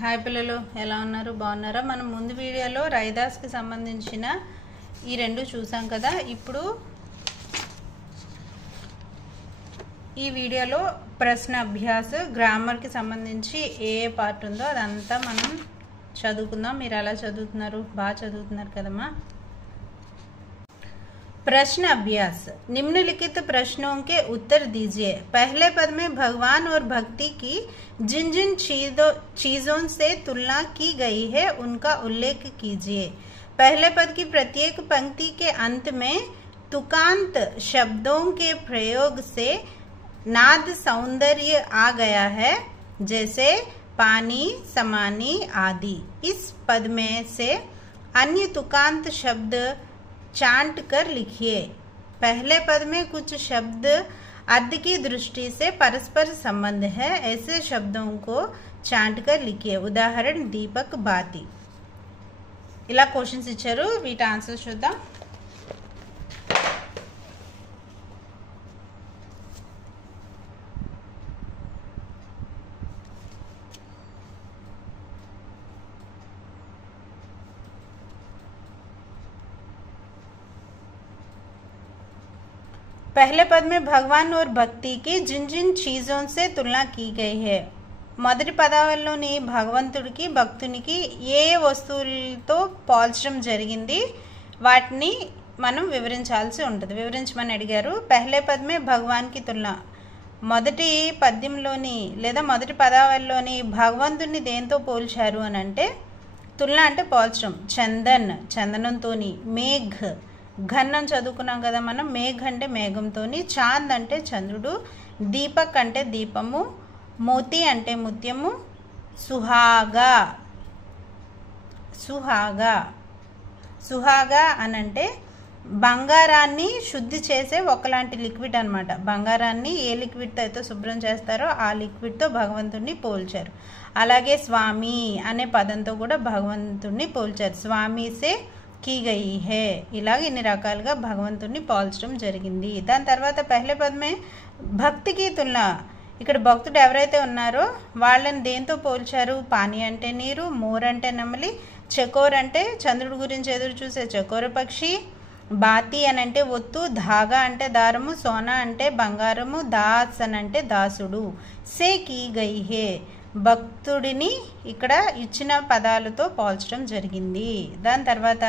Hi పిల్లలు, ఎలా ఉన్నారు? బాగున్నారా? మనం ముందు వీడియోలో రైదాస్కి సంబంధించిన ఈ రెండు చూసాం కదా. ఇప్పుడు ఈ వీడియోలో ప్రశ్న అభ్యాస గ్రామర్కి సంబంధించి ఏ పార్ట్ ఉందో అదంతా మనం చదువుకుందాం. మీరు ఎలా చదువుతున్నారు? బాగా చదువుతున్నారు కదమ్మా. प्रश्न अभ्यास। निम्नलिखित प्रश्नों के उत्तर दीजिए। पहले पद में भगवान और भक्ति की जिन जिन चीजों से तुलना की गई है उनका उल्लेख कीजिए। पहले पद की प्रत्येक पंक्ति के अंत में तुकांत शब्दों के प्रयोग से नाद सौंदर्य आ गया है, जैसे पानी, समानी आदि। इस पद में से अन्य तुकांत शब्द चांट कर लिखिए। पहले पद में कुछ शब्द अर्थ की दृष्टि से परस्पर संबंध है, ऐसे शब्दों को चांट कर लिखिए। उदाहरण दीपक बाती। ఇలా క్వశ్చన్స్ ఇచ్చారు, వీటి ఆన్సర్స్ చూద్దాం. पहले पद में भगवान और भक्ति की जिन जिन चीजों से तुलना की गई है. మొదటి పదావల్లోని భగవంతుడికి భక్తునికి ఏ వస్తువులతో పోల్చడం జరిగింది వాటిని మనం వివరించాల్సి ఉంటుంది. వివరించమని అడిగారు. పహలే పద్ మే భగవాన్ కి తులన, మొదటి పద్యంలోని లేదా మొదటి పదావల్లోని భగవంతుడిని దేంతో పోల్చారు అని అంటే, తులన అంటే పోల్చడం. చందన్ చందనంతోని, మేఘ్ ఘన్నం చదువుకున్నాం కదా మనం, మేఘ్ అంటే మేఘంతోని, చాంద్ అంటే చంద్రుడు, దీపక్ అంటే దీపము, మోతి అంటే ముత్యము, సుహాగా సుహాగా సుహాగా అనంటే బంగారాన్ని శుద్ధి చేసే ఒకలాంటి లిక్విడ్ అనమాట. బంగారాన్ని ఏ లిక్విడ్తో అయితే శుభ్రం చేస్తారో ఆ లిక్విడ్తో భగవంతుడిని పోల్చారు. అలాగే స్వామి అనే పదంతో కూడా భగవంతుడిని పోల్చారు. స్వామిసే की गई है. ఇలాగ ఇన్ని రకాలుగా భగవంతుడిని పోల్చడం జరిగింది. దాని తర్వాత పహలే పద్ మే భక్తికి తులన, ఇక్కడ భక్తుడు ఎవరైతే ఉన్నారో వాళ్ళని దేంతో పోల్చారు? పానీ అంటే నీరు, మోర్ అంటే నెమలి, చకోర్ అంటే చంద్రుడి గురించి ఎదురు చూసే చకోర పక్షి, బాతి అని అంటే ఒత్తు, ధాగా అంటే దారము, సోనా అంటే బంగారము, దాస్ అని అంటే దాసుడు. సే కీ గై హే, భక్తుడిని ఇక్కడ ఇచ్చిన పదాలతో పోల్చడం జరిగింది. దాని తర్వాత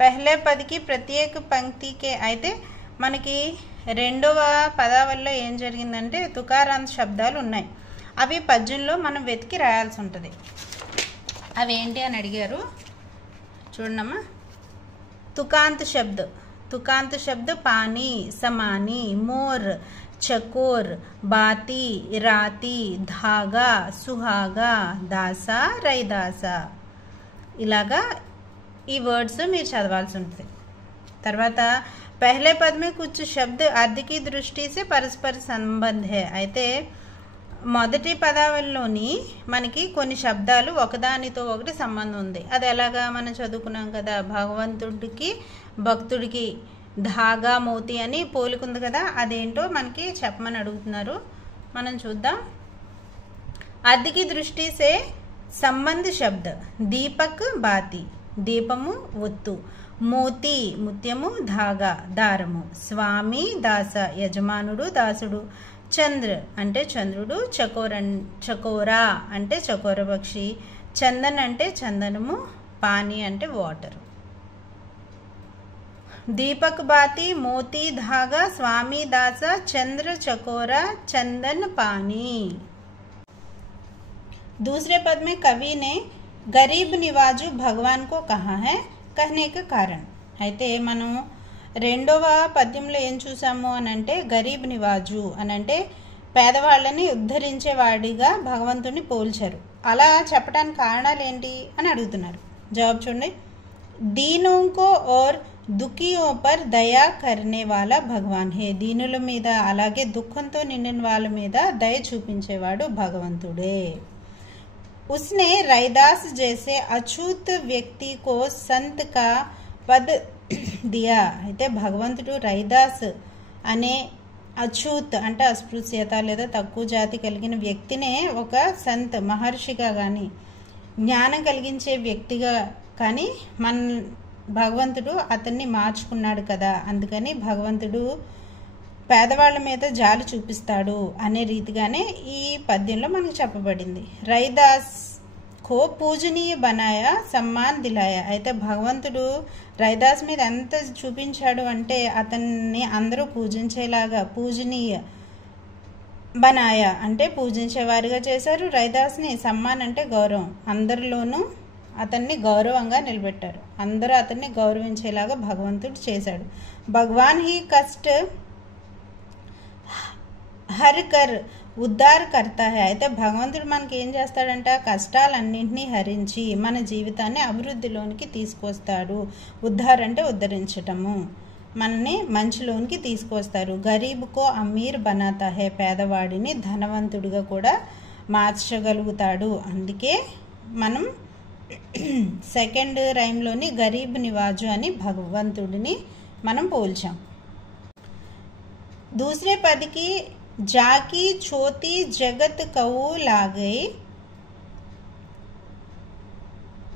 పహలే పదికి ప్రత్యేక పంక్తికే, అయితే మనకి రెండవ పదావల్లో ఏం జరిగిందంటే తుకారాంత్ శబ్దాలు ఉన్నాయి. అవి పద్యంలో మనం వెతికి రాయాల్సి ఉంటుంది. అవి ఏంటి అని అడిగారు, చూడమ్మా. తుకాంత్ శబ్ద, తుకాంత్ శబ్ద పానీ, సమాని, మోర్, చకోర్, బాతి, రాతి, ధాగా, సుహాగా, దాసా, రైదాసా. ఇలాగా ఈ వర్డ్స్ మీరు చదవాల్సి ఉంటుంది. తర్వాత పహలే పద్ మే కుచ్ శబ్ద అర్థ కి దృష్టి సే పరస్పర సంబంధ హై. అయితే మొదటి పదావల్లోని మనకి కొన్ని శబ్దాలు ఒకదానితో ఒకటి సంబంధం ఉంది. అది ఎలాగా మనం చదువుకున్నాం కదా, భగవంతుడికి భక్తుడికి ధాగా మోతి అని పోలికుంది కదా, అదేంటో మనకి చెప్పమని అడుగుతున్నారు. మనం చూద్దాం. అర్ధకి దృష్టి సే సంబంధ శబ్ద దీపక్ బాతి, దీపము ఒత్తు, మోతి ముత్యము, ధాగా దారము, స్వామి దాస యజమానుడు దాసుడు, చంద్ర అంటే చంద్రుడు, చకోరా అంటే చకోర పక్షి, చందన్ అంటే చందనము, పానీ అంటే వాటర్. दीपक बाती, मोती, धागा, स्वामी दासा, चंद्र, चकोरा, चंदन, पानी. दूसरे पद में कवि ने गरीब निवाजु भगवान को कहा है, कहने के कारण. అయితే మనం రెండవ పద్యంలో ఏం చూసాము అని అంటే గరీబ్ నివాజు అని అంటే పేదవాళ్ళని ఉద్ధరించేవాడిగా భగవంతుడిని పోల్చారు. అలా చెప్పడానికి కారణాలు ఏంటి అని అడుగుతున్నారు. జవాబు చూడండి. దీనోं को और దుఃఖియోं पर దయా కర్నే వాలా భగవాన్ హే. దీనుల మీద అలాగే దుఃఖంతో నిండిన వాళ్ళ మీద దయ చూపించేవాడు భగవంతుడే. उसने रैदास जैसे अछूत व्यक्ति को संत का पद दिया. అయితే భగవంతుడు రైదాస్ అనే అఛూత్ అంటే అస్పృశ్యత లేదా తక్కువ జాతి కలిగిన వ్యక్తినే ఒక సంత్ మహర్షిగా కానీ జ్ఞానం కలిగించే వ్యక్తిగా, కానీ మన భగవంతుడు అతన్ని మార్చుకున్నాడు కదా, అందుకని భగవంతుడు పేదవాళ్ళ మీద జాలి చూపిస్తాడు అనే రీతిగానే ఈ పద్యంలో మనకు చెప్పబడింది. రైదాస్ కో పూజనీయ బనాయా సమ్మాన్ దిలాయా. అయితే భగవంతుడు రైదాస్ మీద ఎంత చూపించాడు అంటే అతన్ని అందరూ పూజించేలాగా, పూజనీయ బనాయా అంటే పూజించేవారిగా చేశారు. రైదాస్ని సమ్మాన్ అంటే గౌరవం, అందరిలోనూ అతన్ని గౌరవంగా నిలబెట్టారు, అందరూ అతన్ని గౌరవించేలాగా భగవంతుడు చేశాడు. భగవాన్ హీ కష్ట హర్ కర్ ఉద్ధార్ కర్తా హై. అయితే భగవంతుడు మనకి ఏం చేస్తాడంటే కష్టాలన్నింటినీ హరించి మన జీవితాన్ని అభివృద్ధిలోనికి తీసుకొస్తాడు. ఉద్ధార్ అంటే ఉద్ధరించటము, మనని మంచిలోనికి తీసుకొస్తారు. గరీబ్కో అమీర్ బనాతా హై. పేదవాడిని ధనవంతుడిగా కూడా మార్చగలుగుతాడు. అందుకే మనం సెకండ్ రైమ్లోని గరీబ్ నివాజు అని భగవంతుడిని మనం పోల్చాం. दूसरे पद की जाकी छोटी जगत कऊ लागे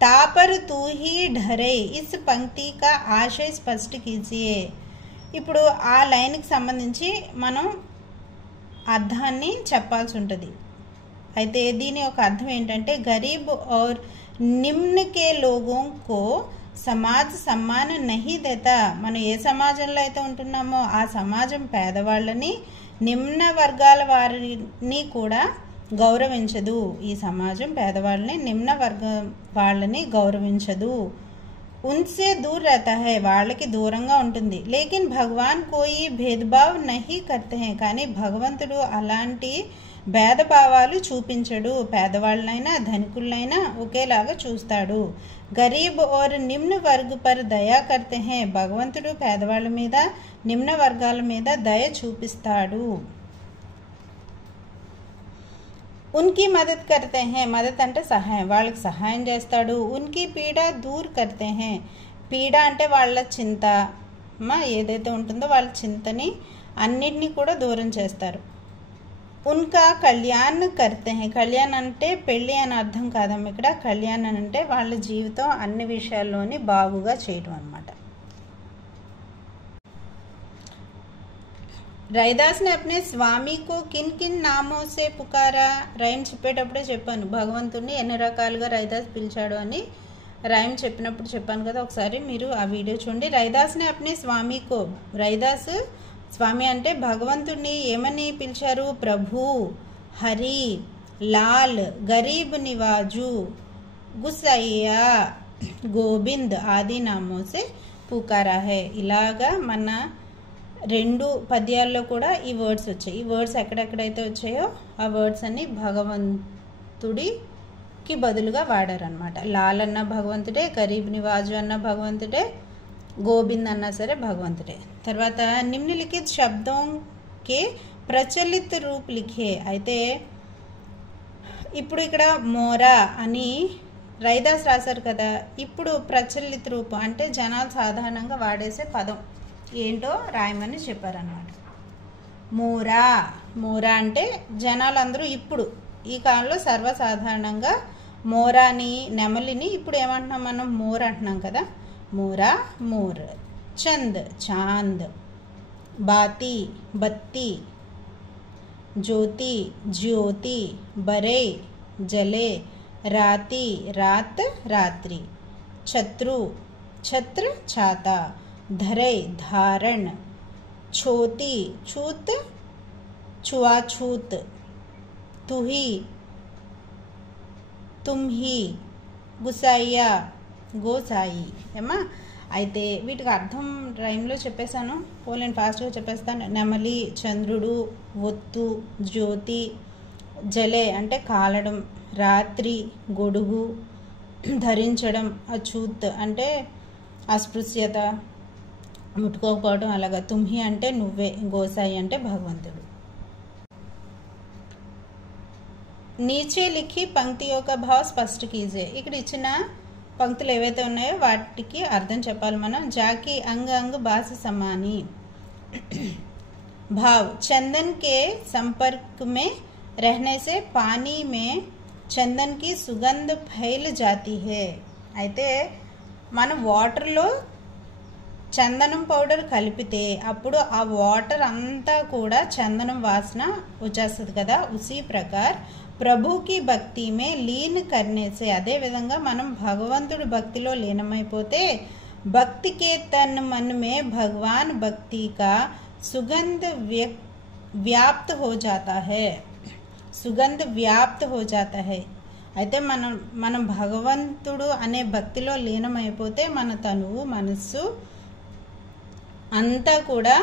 तापर तू ही ढरे. इस पंक्ति का आशय स्पष्ट कीजिए. ఇప్పుడు ఆ లైన్కి సంబంధించి మనం అర్థాన్ని చెప్పాల్సి ఉంటుంది. అయితే దీని యొక్క అర్థం ఏంటంటే గరీబ్ और निम्न के लोगों को సమాజ్ సమ్మాన నహీ దేతా. మనం ఏ సమాజంలో అయితే ఉంటున్నామో ఆ సమాజం పేదవాళ్ళని, నిమ్న వర్గాల వారిని కూడా గౌరవించదు. ఈ సమాజం పేదవాళ్ళని, నిమ్న వర్గ వాళ్ళని గౌరవించదు. ఉన్సే దూర్ रहता है. వాళ్ళకి దూరంగా ఉంటుంది. లేకిన్ భగవాన్ కోయి భేదభావ్ నహీ కర్తే హై. కానీ భగవంతుడు అలాంటి భేదభావాలు చూపించడు. పేదవాళ్ళనైనా ధనికులైనా ఒకేలాగా చూస్తాడు. గరీబ్ और నిమ్న వర్గ పర్ దయా కర్తే హై. భగవంతుడు పేదవాళ్ళ మీద, నిమ్న వర్గాల మీద దయ చూపిస్తాడు. ఉన్కి మదద్ కర్తే హై. మదద్ అంటే సహాయం, వాళ్ళకి సహాయం చేస్తాడు. ఉన్కి పీడా దూర్ కర్తే హై. పీడ అంటే వాళ్ళ చింత ఏదైతే ఉంటుందో వాళ్ళ చింతని అన్నిటినీ కూడా దూరం చేస్తారు. ఉన్కా కళ్యాణ్ కర్తే హై. కళ్యాణ్ అంటే పెళ్ళి అని అర్థం కాదమ్మ ఇక్కడ. కళ్యాణ్ అంటే వాళ్ళ జీవితం అన్ని విషయాల్లోని బాగుగా చేయడం అన్నమాట. రైదాస్ని అప్నే స్వామికు కిన్ కిన్ నామోసే పుకారా. రైమ్ చెప్పేటప్పుడే చెప్పాను భగవంతుడిని ఎన్ని రకాలుగా రైదాస్ పిలిచాడు అని. రైమ్ చెప్పినప్పుడు చెప్పాను కదా, ఒకసారి మీరు ఆ వీడియో చూడండి. రైదాస్ని అప్నే స్వామికో. రైదాస్ స్వామి అంటే భగవంతుడిని ఏమని పిలిచారు? ప్రభు, హరి, లాల్, గరీబ్ నివాజు, గుసయ్యా, గోవింద్ ఆది నామోసే పుకారా హై. ఇలాగా మన రెండు పద్యాల్లో కూడా ఈ వర్డ్స్ వచ్చాయి. ఈ వర్డ్స్ ఎక్కడెక్కడైతే వచ్చాయో ఆ వర్డ్స్ అన్ని భగవంతుడికి బదులుగా వాడారనమాట. లాల్ అన్న భగవంతుడే, గరీబ్ నివాజు అన్న భగవంతుడే, గోవింద్ అన్నా సరే భగవంతుడే. తర్వాత నిమ్నలిఖిత్ శబ్దంకే ప్రచలిత రూప్ లిఖే. అయితే ఇప్పుడు ఇక్కడ మోరా అని రైదాస్ రాశారు కదా, ఇప్పుడు ప్రచలిత రూపం అంటే జనాలు సాధారణంగా వాడేసే పదం ఏంటో రాయమని చెప్పారన్నమాట. మోరా, మోరా అంటే జనాలందరూ ఇప్పుడు ఈ కాలంలో సర్వసాధారణంగా మోరాని, నెమలిని ఇప్పుడు ఏమంటున్నాం మనం? మోర్ అంటున్నాం కదా. మోరా, మోర్. చంద్, చాంద్. బాతి, బత్తి. జ్యోతి, జ్యోతి. బరే, జలే. రాతి, రాత్, రాత్రి. ఛత్రు, ఛత్ర, ఛాతా. धरे, धारण. छोती, छूत, छुआछूत. तुही, తుమ్హి, గుసాయ్యా, గోసాయి. ఏమా అయితే వీటికి అర్థం రైమ్లో చెప్పేశాను, పోలేని ఫాస్ట్గా చెప్పేస్తాను. నెమలి, చంద్రుడు, ఒత్తు, జ్యోతి, జలే అంటే కాలడం, రాత్రి, గొడుగు, ధరించడం, అఛూత్ అంటే అస్పృశ్యత, ముట్టుకోకపోవడం అలాగా. తుమ్హి అంటే నువ్వే, గోసాయి అంటే భగవంతుడు. నీచే లిఖి పంక్తియో కా భావ్ స్పష్ట కీజియే. ఇక్కడ ఇచ్చిన పంక్తులు ఏవైతే ఉన్నాయో వాటికి అర్థం చెప్పాలి మనం. జాకి అంగ అంగ బాస సమాని. भाव चंदन के संपर्क में रहने से पानी में చందన్ కి సుగంధ ఫైల్ జాతి హై. అయితే మనం వాటర్లో చందనం పౌడర్ కలిపితే అప్పుడు ఆ వాటర్ అంతా కూడా చందనం వాసన వచ్చేస్తుంది కదా. ఉసి ప్రకార్ ప్రభుకి భక్తి మే లీన్ కర్నేసే, అదే విధంగా మనం భగవంతుడి భక్తిలో లీనమైపోతే భక్తి కే తన్ మన్ మే భగవాన్ భక్తి కా సుగంధ వ్యాప్త హో జాతా హై. సుగంధ వ్యాప్త హో జాతా హై. అయితే మనం భగవంతుడు అనే భక్తిలో లీనమైపోతే మన తనువు మనస్సు అంతా కూడా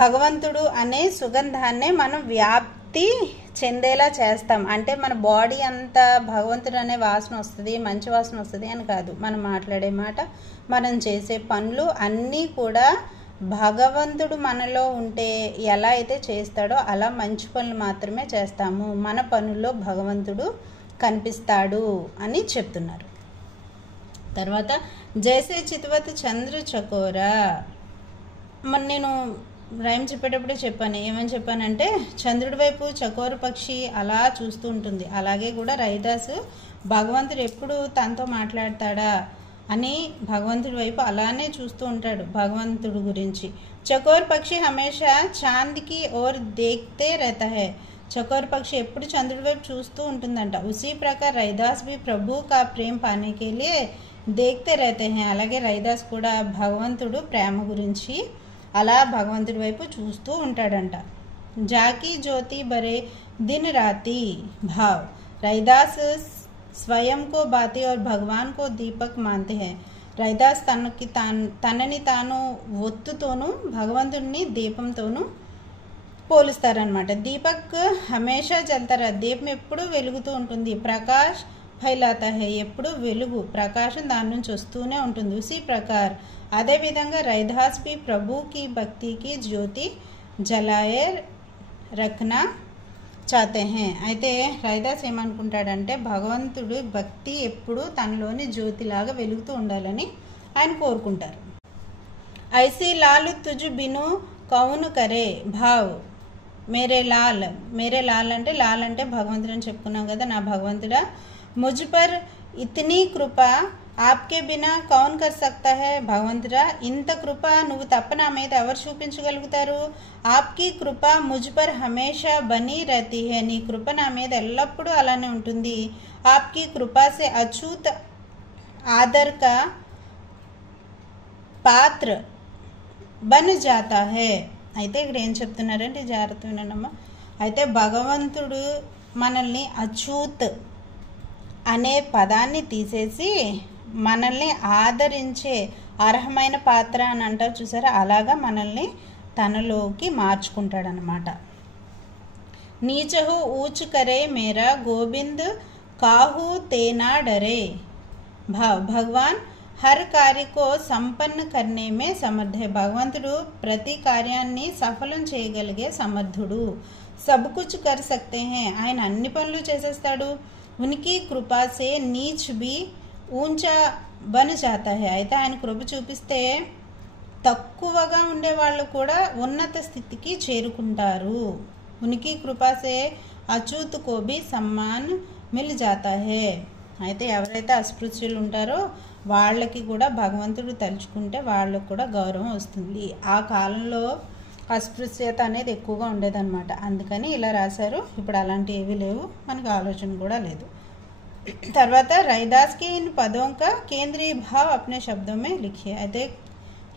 భగవంతుడు అనే సుగంధాన్ని మనం వ్యాప్తి చెందేలా చేస్తాం. అంటే మన బాడీ అంతా భగవంతుడు అనే వాసన వస్తుంది, మంచి వాసన వస్తుంది అని కాదు. మనం మాట్లాడే మాట, మనం చేసే పనులు అన్నీ కూడా భగవంతుడు మనలో ఉంటే ఎలా అయితే చేస్తాడో అలా మంచి పనులు మాత్రమే చేస్తాము. మన పనుల్లో భగవంతుడు కనిపిస్తాడు అని చెప్తున్నారు. తర్వాత జైసే చిత్వత్ చంద్ర చకోర. నేను రైమ్ చెప్పేటప్పుడే చెప్పాను. ఏమని చెప్పానంటే చంద్రుడి వైపు చకోర పక్షి అలా చూస్తూ ఉంటుంది. అలాగే కూడా రవిదాస్ భగవంతుడు ఎప్పుడు తనతో మాట్లాడతాడా అని భగవంతుడి వైపు అలానే చూస్తూ ఉంటాడు భగవంతుడి గురించి. చకోర్ పక్షి హమేషా చాంద్కి ఓర్ దేఖ్తే रहता है. చకోర్ పక్షి ఎప్పుడు చంద్రుడి వైపు చూస్తూ ఉంటుందంట. ఉసీ ప్రకార్ రవిదాస్ भी प्रभु का प्रेम पाने के लिए देखते रहते हैं. అలాగే రవిదాస్ కూడా భగవంతుడు ప్రేమ గురించి అలా భగవంతుడి వైపు చూస్తూ ఉంటాడంట. జాకీ జ్యోతి బరే దిన్ రాతి భావ్. రవిదాస్ స్వయం కో బాతి और भगवान को दीपक मानते हैं. రవిదాస్ తనని తాను ఒత్తుతోనూ భగవంతుడిని దీపంతోనూ పోలుస్తారనమాట. దీపక్ హమేషా జల్తారా. దీపం ఎప్పుడు వెలుగుతూ ఉంటుంది. ప్రకాష్ ఫైలాతా హై. ఎప్పుడు వెలుగు ప్రకాశం దాని నుంచి వస్తూనే ఉంటుంది. ఉసి ప్రకార్ అదేవిధంగా రవిదాస్ भी ప్రభు की భక్తి की జ్యోతి జలాయే రఖనా చాతే హై. అయితే రవిదాస్ ఏమనుకుంటాడంటే భగవంతుడు భక్తి ఎప్పుడు తనలోని జ్యోతిలాగా వెలుగుతూ ఉండాలని ఆయన కోరుకుంటారు. ఐసీ లాల్ తుజు బిను కౌను కరే భావ్. మేరే లాల్ అంటే లాల్ అంటే భగవంతుడు అని చెప్పుకున్నాం కదా. నా భగవంతుడా, ముజ్ పర్ ఇతనీ కృప ఆప్కే బినా కౌన్ కర్ సక్తా హై. భగవంతుడా, ఇంత కృప నువ్వు తప్ప నా మీద ఎవరు చూపించగలుగుతారు. ఆప్కి కృప ముజ్ పర్ హమేషా బనీ రహతీ హై. నీ కృప నా మీద ఎల్లప్పుడూ అలానే ఉంటుంది. ఆప్కి కృప సే అఛూత్ ఆదర్ కా పాత్ర బన్ జాతా హై. అయితే ఇక్కడ ఏం చెప్తున్నారంటే జాగ్రత్త వినండమ్మా. అయితే భగవంతుడు మనల్ని అఛూత్ అనే పదాన్ని తీసేసి మనల్ని ఆదరించే అర్హమైన పాత్ర అని అంటారు చూసారా, అలాగా మనల్ని తనలోకి మార్చుకుంటాడనమాట. నీచహు ఊచ్ కరే మేరా గోవింద్ కాహు తేనా డరే భావ్. భగవాన్ హర్ కార్యకో సంపన్న కర్నే మే సమర్థే. భగవంతుడు ప్రతి కార్యాన్ని సఫలం చేయగలిగే సమర్థుడు. సబ్ కుచ్ కర్ సక్తే హై. ఆయన అన్ని పనులు చేసేస్తాడు. ఉనికి కృపా సే నీచ్ బి ఊంచా బన్ జాతా హై. అయితే ఆయన కృప చూపిస్తే తక్కువగా ఉండే వాళ్ళు కూడా ఉన్నత స్థితికి చేరుకుంటారు. ఉనికి కృపా సే అచూత్ కో బి సమ్మాన్ మిల్ జాతా హై. అయితే ఎవరైతే అస్పృశ్యులు ఉంటారో వాళ్ళకి కూడా భగవంతుడు తలుచుకుంటే వాళ్ళకు కూడా గౌరవం వస్తుంది. ఆ కాలంలో అస్పృశ్యత అనేది ఎక్కువగా ఉండేదన్నమాట. అందుకని ఇలా రాశారు. ఇప్పుడు అలాంటివి ఏవి లేవు, మనకు ఆలోచన కూడా లేదు. తర్వాత రవిదాస్ కి ఇన్ పదోं का केंद्रीय भाव अपने शब्दों में लिखिए. అయితే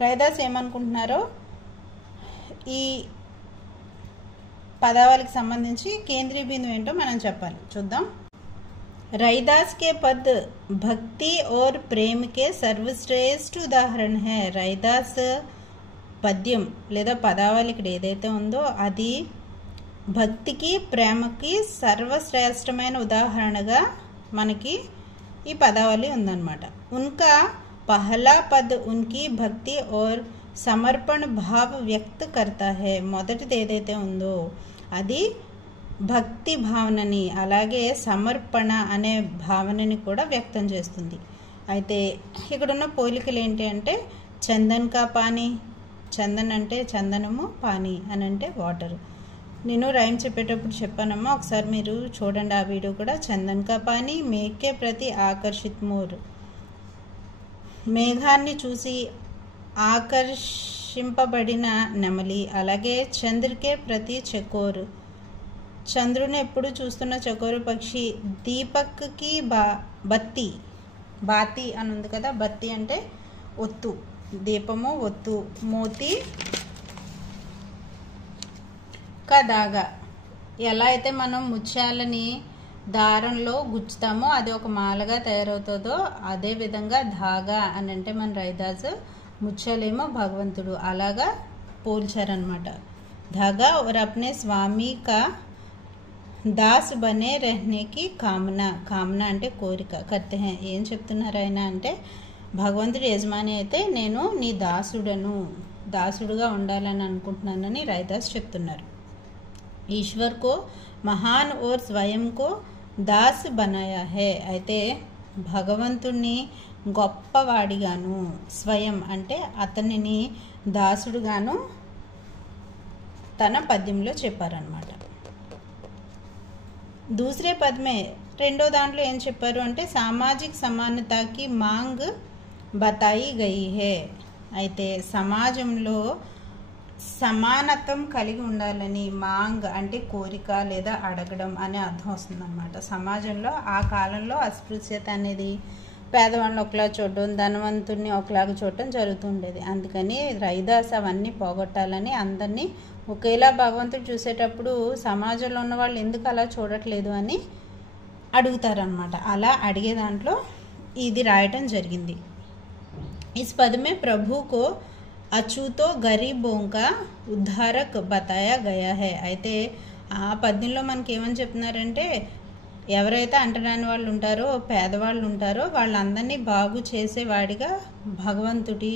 రవిదాస్ ఏమనుకుంటున్నారో ఈ పదావళికి సంబంధించి కేంద్రీయ బిందువు ఏంటో మనం చెప్పాలి. చూద్దాం. रविदास के पद भक्ति और प्रेम के सर्वश्रेष्ठ उदाहरण है. रविदास పద్యం లేదా పదావళి ఇక్కడ ఏదైతే ఉందో అది భక్తికి ప్రేమకి సర్వశ్రేష్టమైన ఉదాహరణగా మనకి ఈ పదావళి ఉందన్నమాట. ఉన్కా పహలా పద్ ఉన్కి భక్తి और సమర్పణ భావ వ్యక్త కర్తా హై. మొదటిది ఏదైతే ఉందో అది భక్తి భావనని అలాగే సమర్పణ అనే భావనని కూడా వ్యక్తం చేస్తుంది. అయితే ఇక్కడున్న పోలికలు ఏంటి అంటే చందన్ కా పానీ, చందన్ అంటే చందనము, పానీ అని అంటే వాటర్. నేను రైమ్ చెప్పేటప్పుడు చెప్పానమ్మా, ఒకసారి మీరు చూడండి ఆ వీడియో కూడా. చందన్ కా పానీ మేఘకే ప్రతి ఆకర్షిత్ మోర్. మేఘాన్ని చూసి ఆకర్షింపబడిన నెమలి. అలాగే చంద్రకే ప్రతి చకోర్. చంద్రుని ఎప్పుడు చూస్తున్న చకోరు పక్షి. దీపక్కి బత్తి. బాతి అని ఉంది కదా, బత్తి అంటే ఒత్తు, దీపము ఒత్తు. మోతి కదాగా. ఎలా అయితే మనం ముత్యాలని దారంలో గుచ్చుతామో అది ఒక మాలగా తయారవుతుందో అదే విధంగా ధాగా అని అంటే మన రైదాస్ ముత్యాలేమో భగవంతుడు అలాగా పోల్చారనమాట. ధాగా और अपने स्वामी का దాస్ బనే రహనేకి కామన. కామన అంటే కోరిక. కర్తే హై. ఏం చెప్తున్నారు ఆయన అంటే, భగవంతుడి యజమాని అయితే నేను నీ దాసుడను, దాసుడుగా ఉండాలని అనుకుంటున్నానని రైదాస్ చెప్తున్నారు. ఈశ్వర్ కో మహాన్ ఓర్ స్వయం కో దాస్ బనాయా హే. అయితే భగవంతుడిని గొప్పవాడిగాను, స్వయం అంటే అతనిని దాసుడుగాను తన పద్యంలో చెప్పారనమాట. दूसरे पद में రెండో దాంట్లో ఏం చెప్పారు అంటే సామాజిక సమానతకి మాంగ్ బతాయి గయి హే. అయితే సమాజంలో సమానత్వం కలిగి ఉండాలని, మాంగ్ అంటే కోరిక లేదా అడగడం అనే అర్థం వస్తుందన్నమాట. సమాజంలో ఆ కాలంలో అస్పృశ్యత అనేది పేదవాళ్ళని ఒకలా చూడడం, ధనవంతుడిని ఒకలాగా చూడటం జరుగుతుండేది. అందుకని రైదాస్ అవన్నీ పోగొట్టాలని అందరినీ ఒకేలా భగవంతుడు చూసేటప్పుడు సమాజంలో ఉన్న వాళ్ళు ఎందుకు అలా చూడట్లేదు అని అడుగుతారనమాట. అలా అడిగే దాంట్లో ఇది రాయటం జరిగింది. इस पद में प्रभु को అచూతో గరీబోం కా ఉద్ధారక్ బతాయా గయా హై. అయితే ఆ పద్యంలో మనకి ఏమని చెప్తున్నారంటే, ఎవరైతే అంటరాని వాళ్ళు ఉంటారో, పేదవాళ్ళు ఉంటారో వాళ్ళందరినీ బాగు చేసేవాడిగా భగవంతుడి,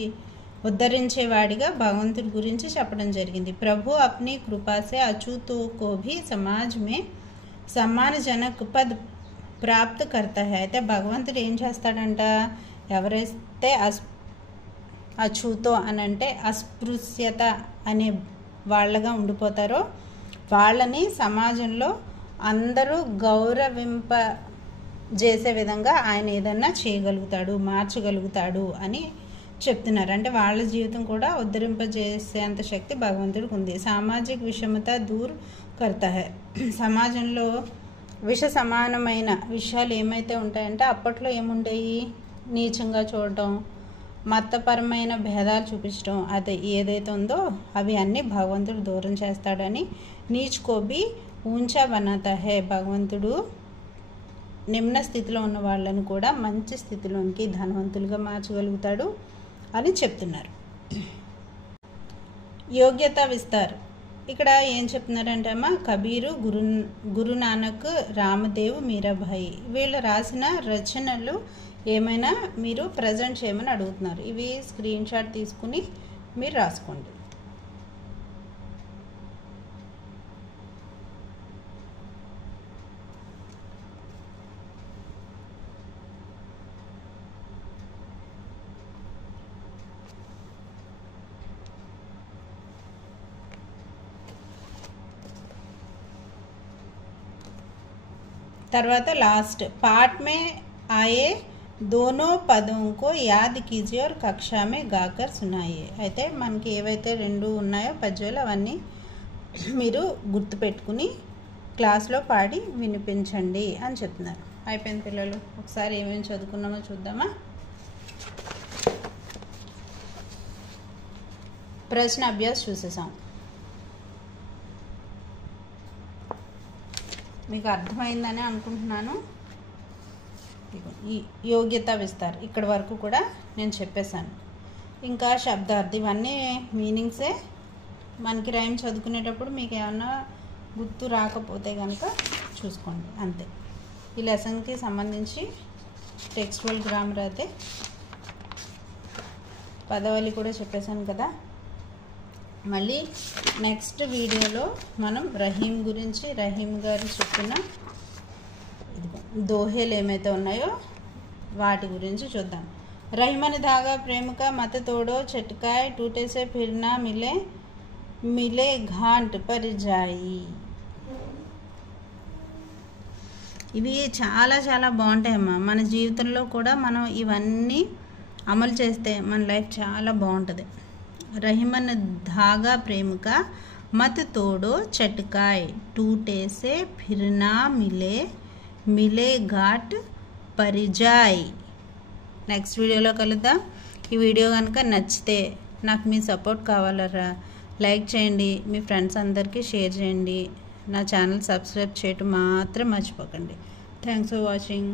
ఉద్ధరించేవాడిగా భగవంతుడి గురించి చెప్పడం జరిగింది. ప్రభు అప్నీ కృపాసే అచూతో కో భీ సమాజ్ మే సమ్మానజనక్ పద్ ప్రాప్త్ కర్తా హై. అయితే భగవంతుడు ఏం చేస్తాడంట, ఎవరైతే అచూతో అని అంటే అస్పృశ్యత అనే వాళ్ళగా ఉండిపోతారో వాళ్ళని సమాజంలో అందరూ గౌరవింప చేసే విధంగా ఆయన ఏదన్నా చేయగలుగుతాడు, మార్చగలుగుతాడు అని చెప్తున్నారు. అంటే వాళ్ళ జీవితం కూడా ఉద్ధరింపజేసేంత శక్తి భగవంతుడికి ఉంది. సామాజిక విషమత దూర్ కర్తా హై. సమాజంలో విష సమానమైన విషయాలు ఏమైతే ఉంటాయంటే అప్పట్లో ఏముండేవి, నీచంగా చూడటం, మతపరమైన భేదాలు చూపించడం, అది ఏదైతే ఉందో అవి అన్నీ భగవంతుడు దూరం చేస్తాడని. నీచ్ కోబి ఊంచా బనాతా హై. భగవంతుడు నిమ్న స్థితిలో ఉన్న వాళ్ళని కూడా మంచి స్థితిలోనికి ధనవంతులుగా మార్చగలుగుతాడు అని చెప్తున్నారు. యోగ్యత విస్తార్. ఇక్కడ ఏం చెప్తున్నారంటే అమ్మ, కబీరు, గురునానక్, రామదేవ్, మీరాబాయి వీళ్ళు రాసిన రచనలు ఏమైనా మీరు ప్రజెంట్ చేయమని అడుగుతున్నారు. ఇవి స్క్రీన్ షాట్ తీసుకుని మీరు రాసుకోండి. తర్వాత లాస్ట్ పార్ట్ మే ఆయే దోనో పదం కో యాద్ కీజియే और కక్షా మే గాకర్ సునాయే. అయితే మనకి ఏవైతే రెండు ఉన్నాయో పద్యాలు అవన్నీ మీరు గుర్తుపెట్టుకుని క్లాస్లో పాడి వినిపించండి అని చెప్తున్నారు. అయిపోయింది పిల్లలు. ఒకసారి ఏమేమి చదువుకున్నామో చూద్దామా. ప్రశ్న అభ్యాస్ చూసేసాం. మీకు అర్థమైందని అనుకుంటున్నాను. ఈ యోగ్యత విస్తార్ ఇక్కడ వరకు కూడా నేను చెప్పేశాను. ఇంకా శబ్దార్థం ఇవన్నీ మీనింగ్సే. మనకి రైమ్ చదువుకునేటప్పుడు మీకు ఏమన్నా గుర్తు రాకపోతే కనుక చూసుకోండి అంతే. ఈ లెసన్కి సంబంధించి టెక్స్చువల్ గ్రామర్ అయితే పదవలి కూడా చెప్పేశాను కదా. మళ్ళీ నెక్స్ట్ వీడియోలో మనం రహీం గురించి, రహీం గారు చెప్పిన దోహేలు ఏమైతే ఉన్నాయో వాటి గురించి చూద్దాం. రహీమన్ ధాగా ప్రేమ కా మత తోడో చట్కాయ్ టూటే సే ఫిర్ నా మిలే మిలే ఘాట్ పర్ జాయి. ఇవి చాలా చాలా బాగుంటాయమ్మా. మన జీవితంలో కూడా మనం ఇవన్నీ అమలు చేస్తే మన లైఫ్ చాలా బాగుంటుంది. రహిమన్ ధాగా ప్రేమిక మత్ తోడో చట్కాయ్ టూటే సే ఫిర్ నా మిలే మిలే ఘాట్ పరిజాయ్. నెక్స్ట్ వీడియోలో కలుద్దాం. ఈ వీడియో కనుక నచ్చితే నాకు మీ సపోర్ట్ కావాలరా, లైక్ చేయండి, మీ ఫ్రెండ్స్ అందరికీ షేర్ చేయండి, నా ఛానల్ సబ్స్క్రైబ్ చేయటం మాత్రం మర్చిపోకండి. Thanks for watching.